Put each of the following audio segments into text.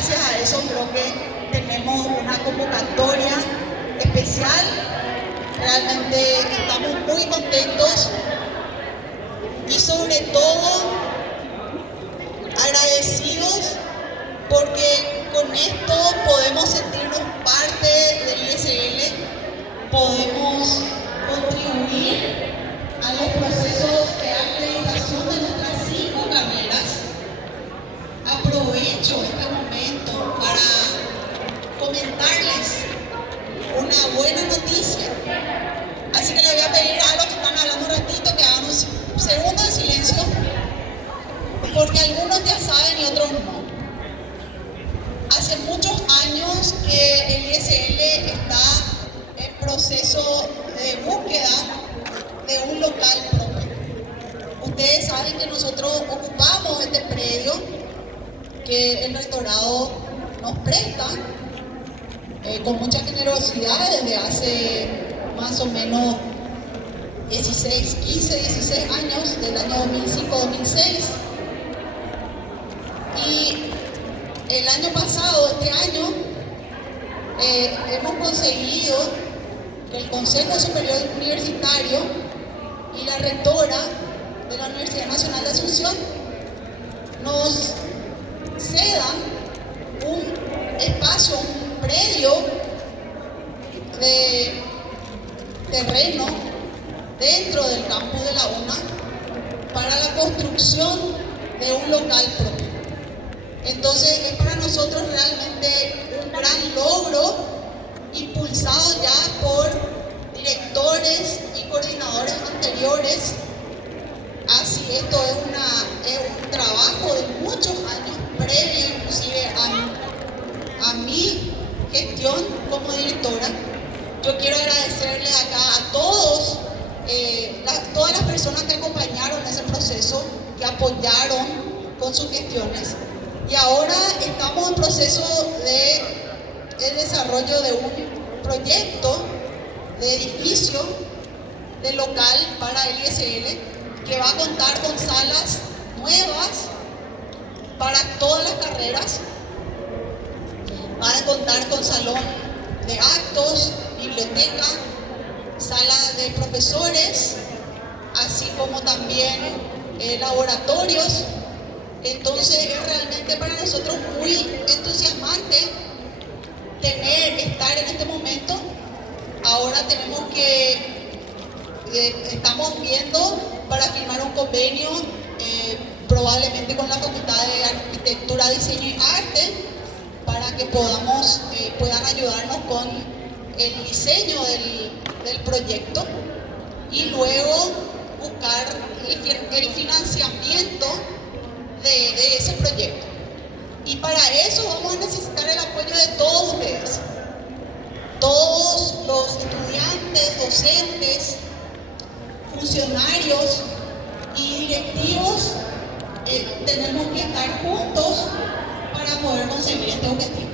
gracias a eso creo que tenemos una convocatoria especial. Realmente estamos muy contentos y sobre todo agradecidos porque con esto podemos sentirnos parte del ISL, podemos contribuir a los procesos de acreditación de nuestras 5 carreras. Aprovecho este momento para comentarles una buena noticia. Así que le voy a pedir a los que están hablando un ratito que hagan un segundo de silencio, porque algunos ya saben y otros no. Hace muchos años que el ISL está en proceso de búsqueda de un local propio. Ustedes saben que nosotros ocupamos este predio que el rectorado nos presta con mucha generosidad desde hace más o menos 16 años, del año 2005-2006. Y el año pasado, este año, hemos conseguido que el Consejo Superior Universitario y la rectora de la Universidad Nacional de Asunción nos cedan un espacio, un predio de terreno dentro del campus de la UNA para la construcción de un local propio. Entonces es para nosotros realmente un gran logro, impulsado ya por directores y coordinadores anteriores. Así esto es un trabajo de muchos años previo inclusive a mi gestión como directora. Yo quiero agradecerles acá a todos, todas las personas que acompañaron ese proceso, que apoyaron con sus gestiones. Y ahora estamos en proceso de desarrollo de un proyecto de edificio, de local para el ISL, que va a contar con salas nuevas para todas las carreras. Van a contar con salón de actos, biblioteca, sala de profesores, así como también laboratorios. Entonces es realmente para nosotros muy entusiasmante estar en este momento. Ahora estamos viendo para firmar un convenio probablemente con la Facultad de Arquitectura, Diseño y Arte para que puedan ayudarnos con el diseño del proyecto y luego buscar el financiamiento de ese proyecto. Y para eso vamos a necesitar el apoyo de todos ustedes, todos los estudiantes, docentes, funcionarios y directivos. Tenemos que estar juntos para poder conseguir este objetivo.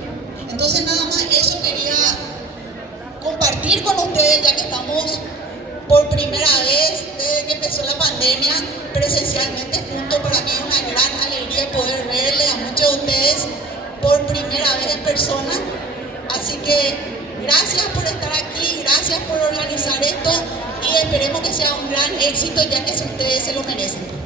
Entonces nada más eso quería compartir con ustedes, ya que estamos por primera vez desde que empezó la pandemia presencialmente juntos. Para mí es una gran alegría poder verles a muchos de ustedes por primera vez en persona. Así que gracias por estar aquí, gracias por organizar esto y esperemos que sea un gran éxito, ya que ustedes se lo merecen.